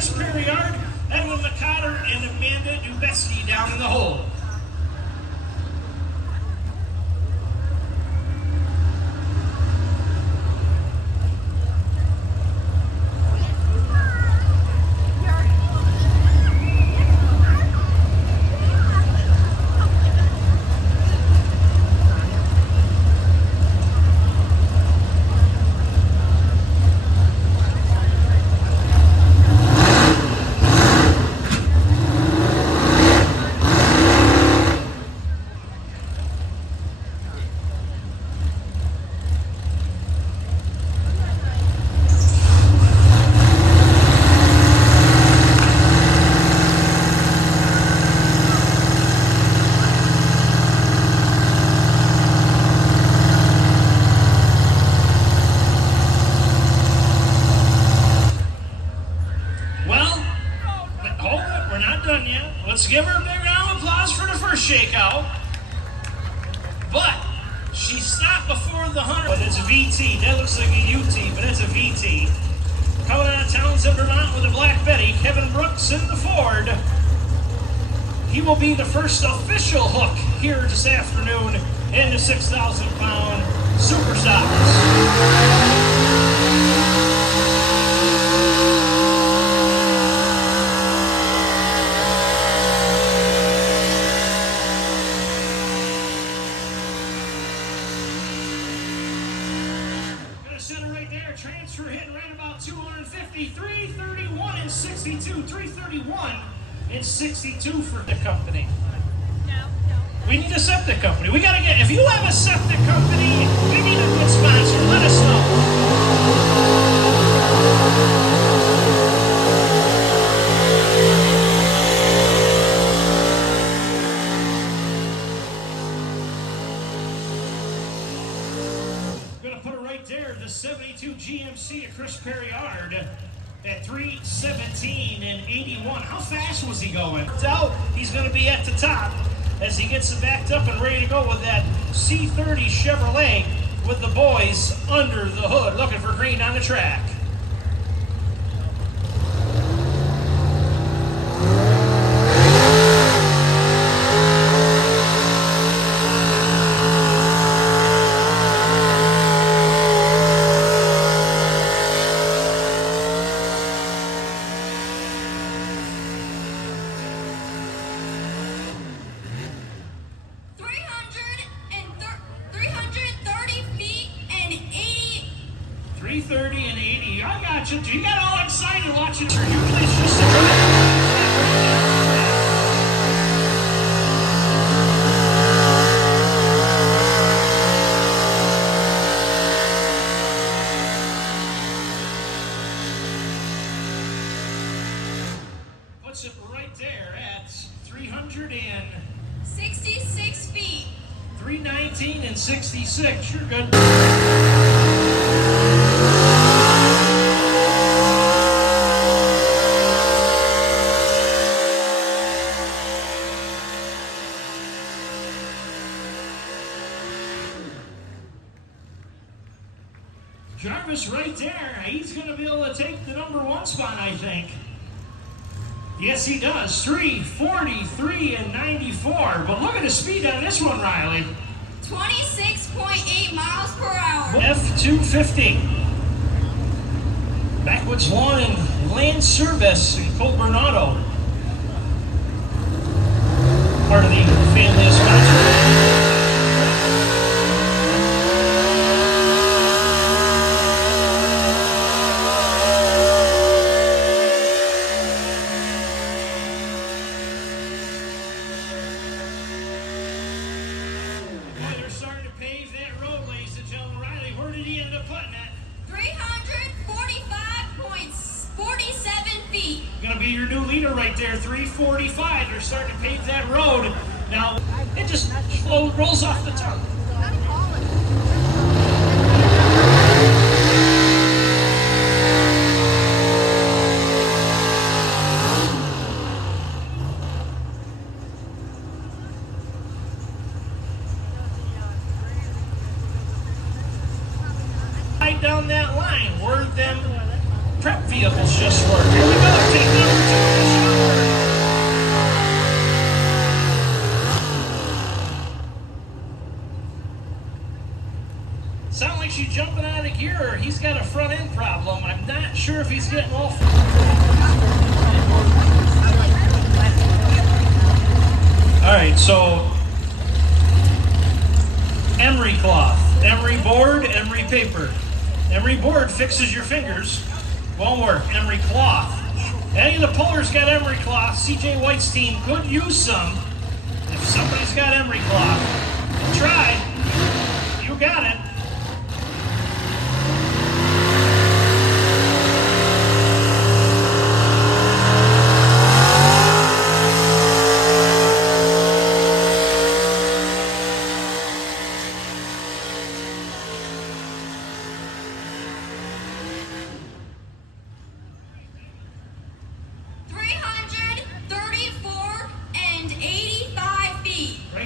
Chris Perriard, Edwin McCotter, and Amanda Dubetsky down in the hole. Let's give her a big round of applause for the first shakeout. But she stopped before the 100. But it's a VT. That looks like a UT, but it's a VT. Coming out of Townsend, Vermont with a Black Betty, Kevin Brooks in the Ford. He will be the first official hook here this afternoon in the 6,000-pound Super Stocks. Center right there, transfer hitting right about 250, 331 and 62, 331 and 62 for the company. No. We need a septic company. We gotta get, if you have a septic company, we need a good sponsor. Let us know. There, the 72 GMC of Chris Perriard at 3:17 and 81. How fast was he going? Out, he's going to be at the top as he gets it backed up and ready to go with that C30 Chevrolet with the boys under the hood looking for green on the track. .330 and 80. I got you. You got all excited watching her. Usually it's just a puts it right there at 366 feet. 319 and 66. You're good. Jarvis right there. He's going to be able to take the #1 spot, I think. Yes, he does. 3:43 and 94. But look at the speed on this one, Riley. 26.8 miles per hour. F250. Backwoods Lawn and Land Service in Colburn Auto. Part of the family of sponsors. Where did he end up putting it? 345.47 feet. Gonna be your new leader right there, 345. They're starting to pave that road. Now, it just rolls off the tongue. Down that line where them prep vehicles just were. Here we go. Take getting off. All right, so emery cloth, emery board, emery paper. Emery board fixes your fingers. Won't work. Emery cloth. Any of the pullers got emery cloth. CJ White's team could use some. If somebody's got emery cloth, try. You got it.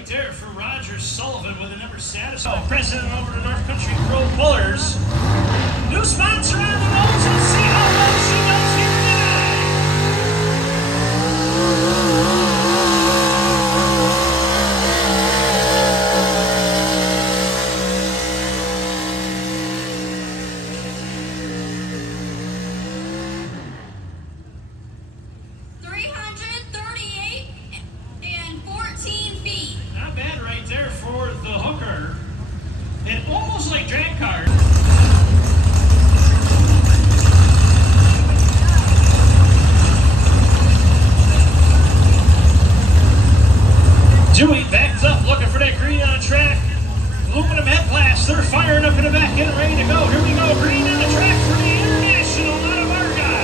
There for Roger Sullivan with a number satisfied. President over to North Country Pro Pullers. New sponsor on the nose. Let's see how well she does here tonight. Not bad right there for the hooker. And almost like drag card. Dewey backs up looking for that green on track. Aluminum head blast. They're firing up in the back, getting ready to go. Here we go. Green on the track for the International out of Argyle.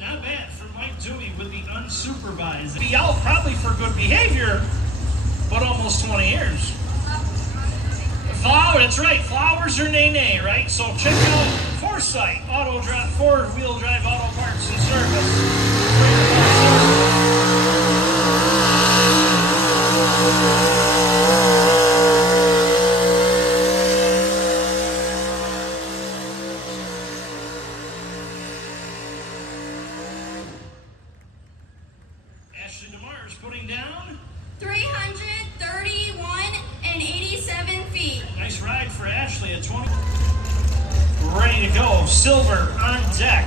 Not bad for Mike Dewey with the unsupervised. Be out probably for good behavior, but almost 20 years. Flower, that's right. Flowers are nay-nay, right? So check out Foresight Auto Drive, four-wheel drive auto parts and service. Ashley DeMars putting down 331.87 feet. Nice ride for Ashley at 20. Ready to go. Silver on deck.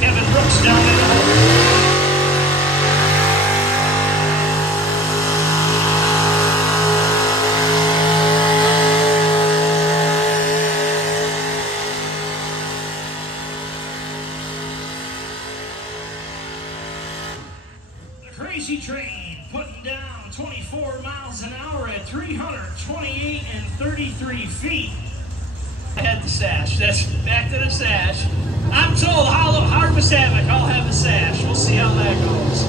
Kevin Brooks down in the hole. Crazy Train putting down 24 miles an hour at 328.33 feet. I had the sash. That's back to the sash. I'm told Harvest Havoc, I'll have a sash. We'll see how that goes.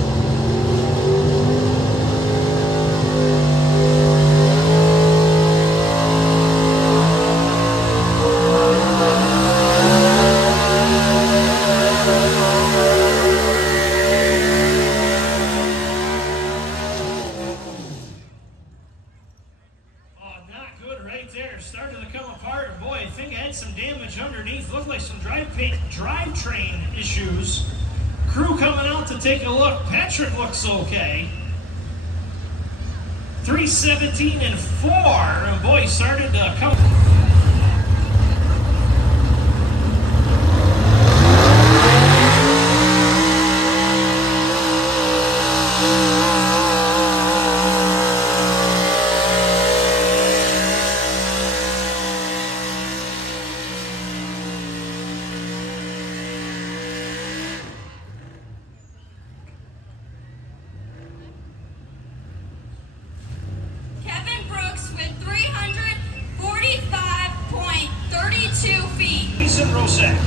Started to come apart, and boy, I think it had some damage underneath. Looked like some drivetrain issues. Crew coming out to take a look. Patrick looks okay. 317 and 4, and boy, started to come. Rosek.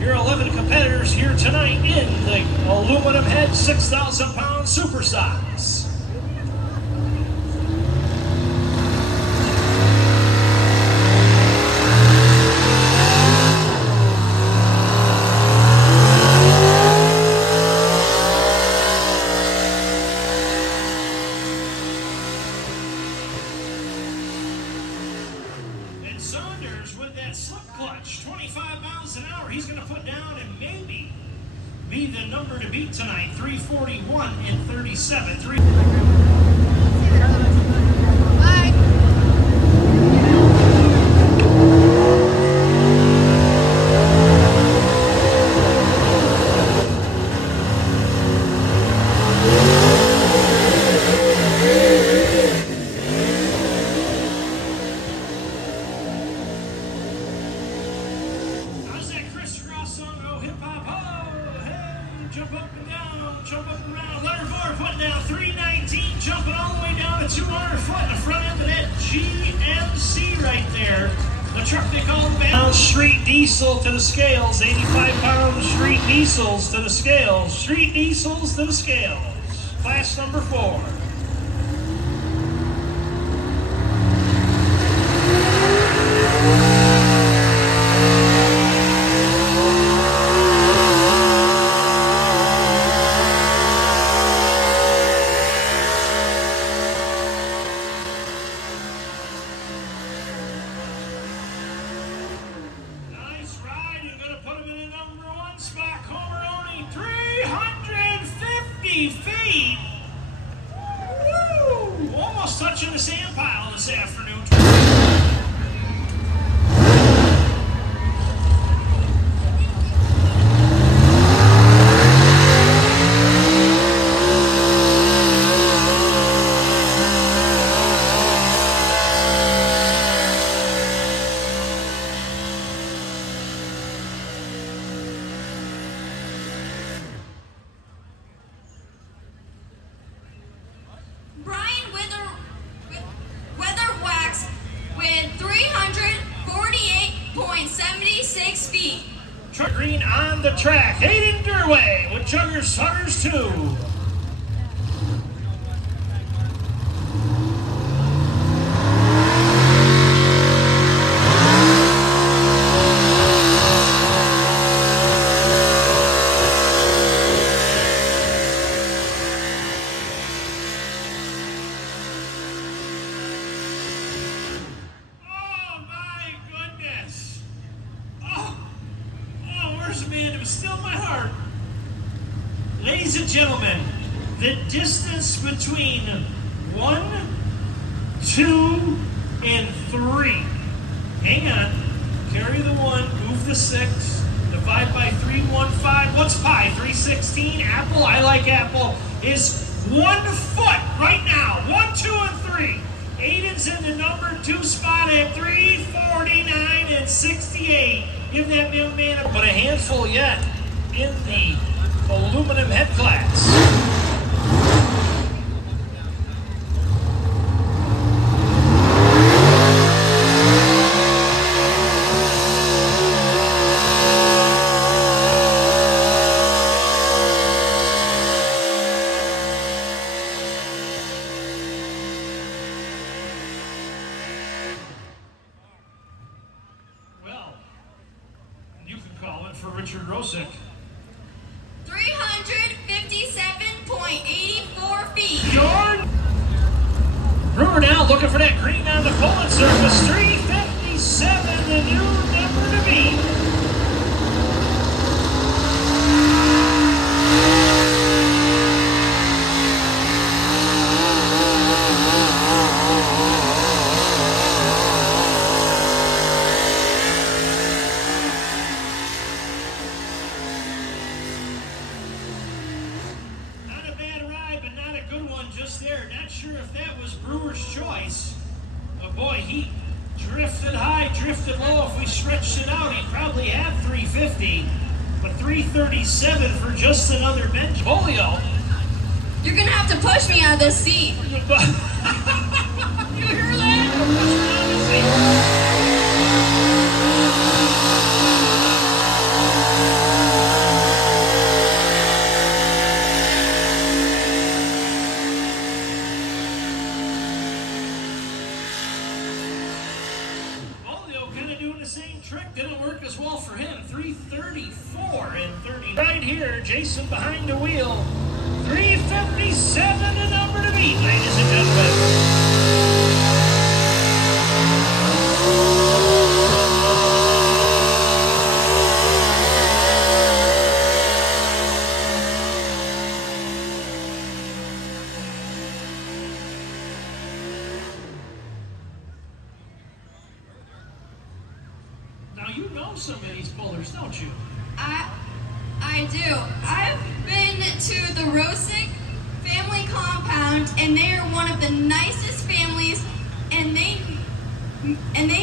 Your 11 competitors here tonight in the aluminum head 6,000-pound Super Stocks. Saunders with that slip clutch. power. He's going to put down and maybe be the number to beat tonight. 341 and 37. Bye. How's that crisscross song? Oh, hip hop. Oh, hey, jump up and down, jump up and around. Letterboard putting down 319, jumping all the way down to 200 foot in the front end of that GMC right there. The truck they call the pound street diesel to the scales. 85-pound street diesels to the scales. Street diesels to the scales. Class number 4. Nice ride. You're going to put him in the number 1 spot. Comer only 350 feet. Woo! Almost touching the sand pile this afternoon. Brian Weatherwax with 348.76 feet. Truck green on the track. Hayden Durway with Juggers Sutters 2. Oh my goodness. Oh, where's the man? It was still in my heart. Ladies and gentlemen, the distance between 1, 2, and 3. Hang on. Carry the 1, move the 6, divide by 315. What's pi? 316. Apple, I like apple, is 1 foot right now. 1, 2, and 3. Aiden's in the number 2 spot at 349 and 68. Give that young man but a handful yet in the aluminum head class. Well, you can call it for Richard Rosick. 357.84 feet. Jordan Brewer now looking for that green on the pulling surface. 357, the new number to beat. Not a bad ride, but not a good one just there. Not sure if that was Brewer's choice. But boy, he drifted high, drifted low. If we stretched it out, he'd probably have 350. But 337 for just another bench. Polio. You're gonna have to push me out of this seat. You hear that? Push me out of the seat. Doing the same trick, didn't work as well for him. 334 and 30. Right here, Jason behind the wheel. 357, the number to beat, ladies and gentlemen. pullers, don't you? I do. I've been to the Rosick family compound, and they are one of the nicest families, and they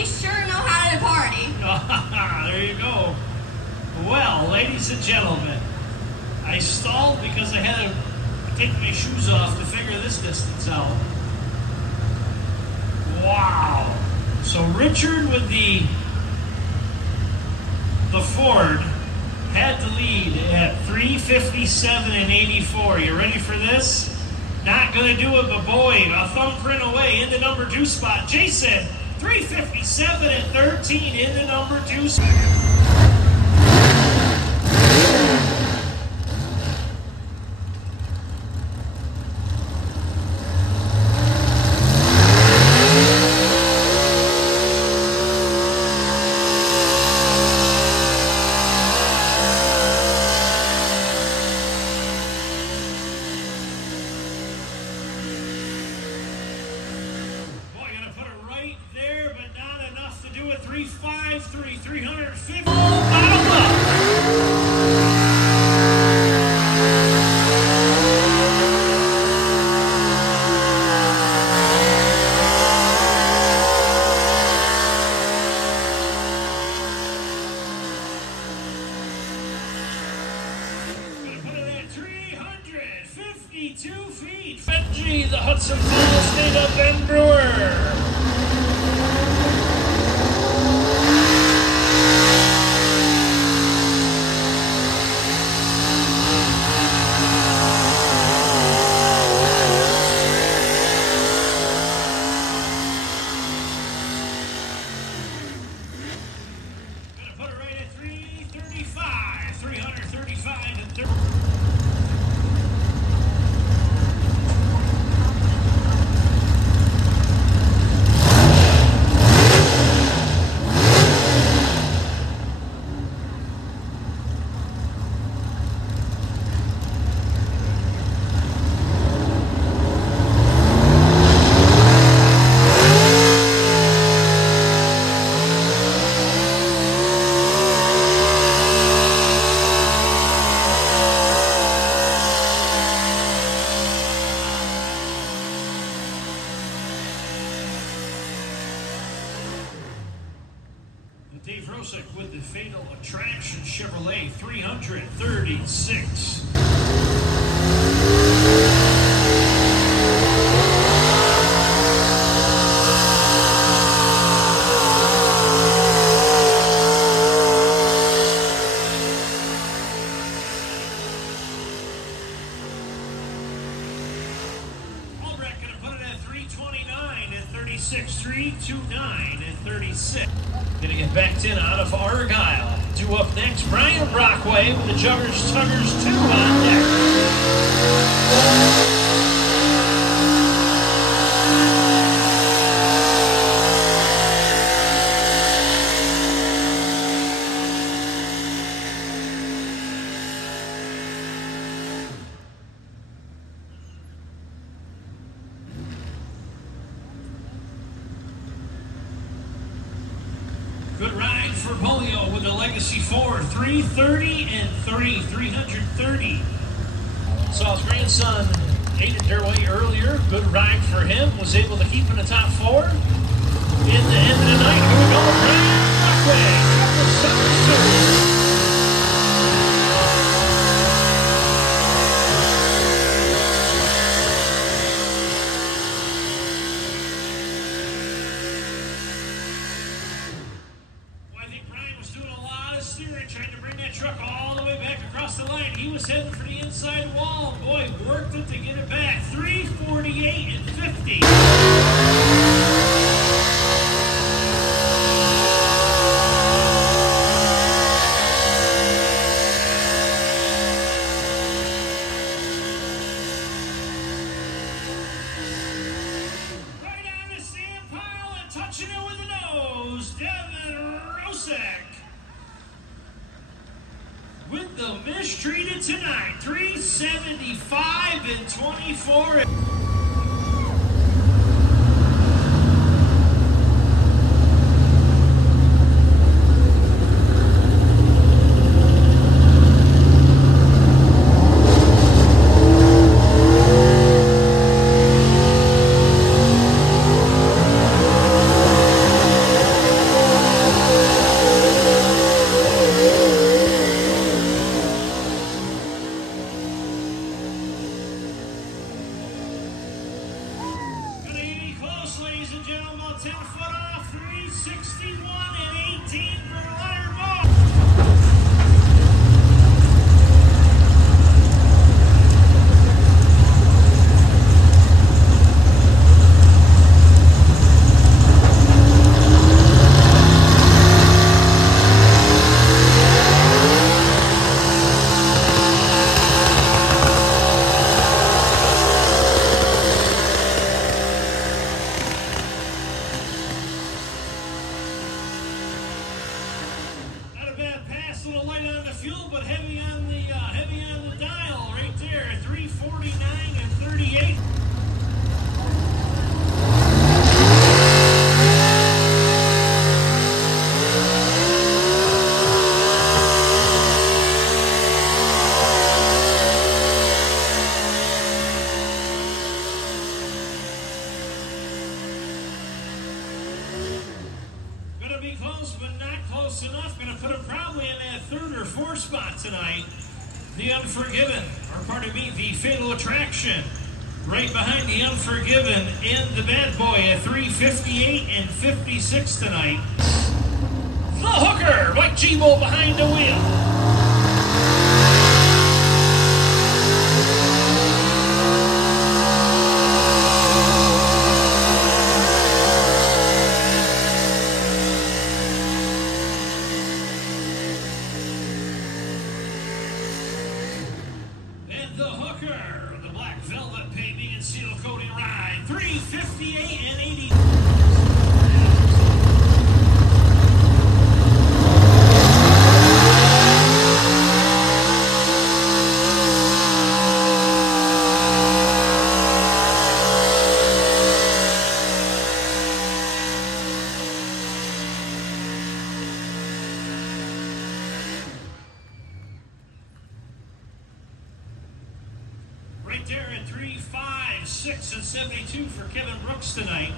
sure know how to party. There you go. Well, ladies and gentlemen, I stalled because I had to take my shoes off to figure this distance out. Wow. So Richard with the Ford had the lead at 3:57 and 84. You ready for this? Not gonna do it, but boy, a thumbprint away in the number 2 spot. Jason, 3:57 and 13 in the number 2 spot. There, but not enough to do it. 353, 350. Bottom up. Gonna put it at 352 feet. Benji, the Hudson Falls State of Bend Brewer. Put it right at 335, 335 and 30. Dave Rosick with the Fatal Attraction Chevrolet 336. Albrecht gonna put it at 329 and 36, 329 and 36. Gonna get backed in out of Argyle. 2 up next, Brian Brockway with the Juggers Tuggers 2 on deck. Good ride for Polio with the Legacy 4, 330 and 330. Saw his grandson made it their way earlier. Good ride for him. Was able to keep in the top 4. In the end of the night, here we go. Brian Brockway, triple seven. Trying to bring that truck all the way back across the line. He was heading for the inside wall. Boy, worked it to get it back. 348 and 50. Right on the sand pile and touching it with the nose. Devin Rosick. With the mistreated tonight, 375 and 24. still, but heavy on the dial right there. 349 and 38. Gonna be close, but not close enough. Gonna put him probably in that third or fourth spot tonight. The Unforgiven, or pardon me, the Fatal Attraction. Right behind the Unforgiven and the Bad Boy at 358 and 56 tonight. The Hooker, Mike G-Bo behind the wheel. The Hooker, the black velvet paving and seal coating ride, 358 and 80. Right there at 3, 5, 6, and 72 for Kevin Brooks tonight.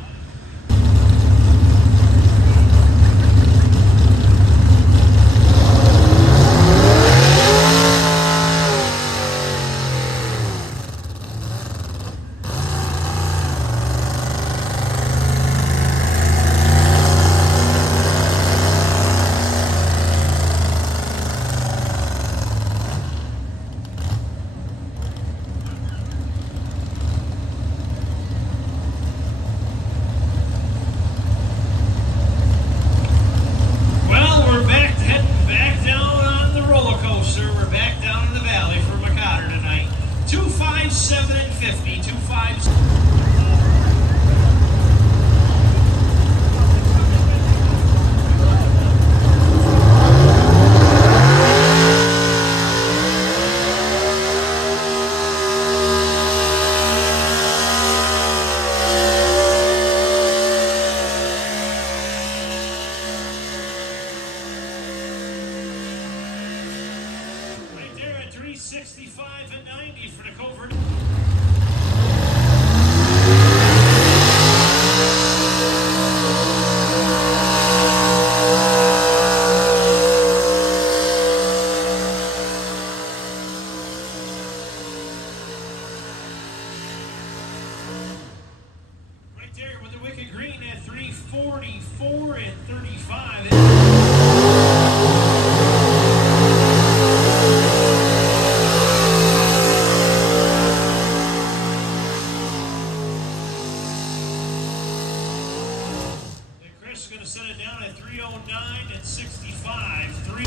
Back down on the roller coaster. We're back down in the valley for McCotter tonight. 257 and 50. 257. Right there at 365 and 90 for the Covert. Right there with the Wicked Green at 344 and 35. Chris is going to set it down at 309 and 65. 3.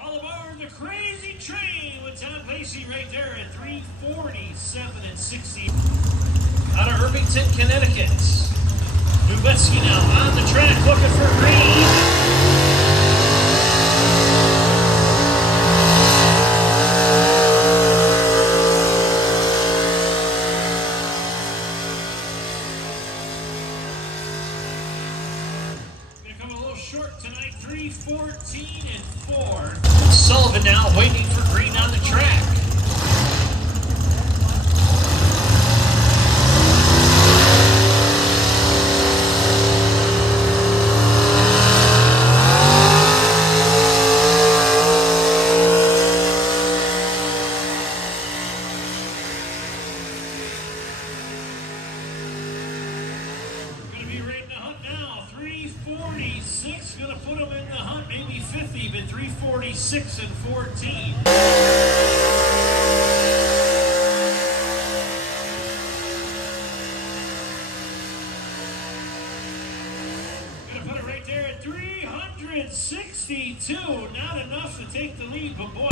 All aboard the Crazy Train with Tom Lacey right there at 347 and 60. Out of Irvington, Connecticut. Nubetsky now on the track looking for green. Gonna come a little short tonight, 314 and 4. Sullivan now waiting for green on the track. Be right in the hunt now. 346. Gonna put him in the hunt, maybe 50, but 346 and 14. Gonna put it right there 162, not enough to take the lead, but boy.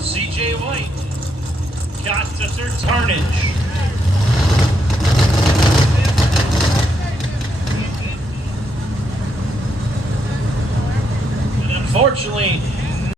CJ White got to third. Carnage. And unfortunately,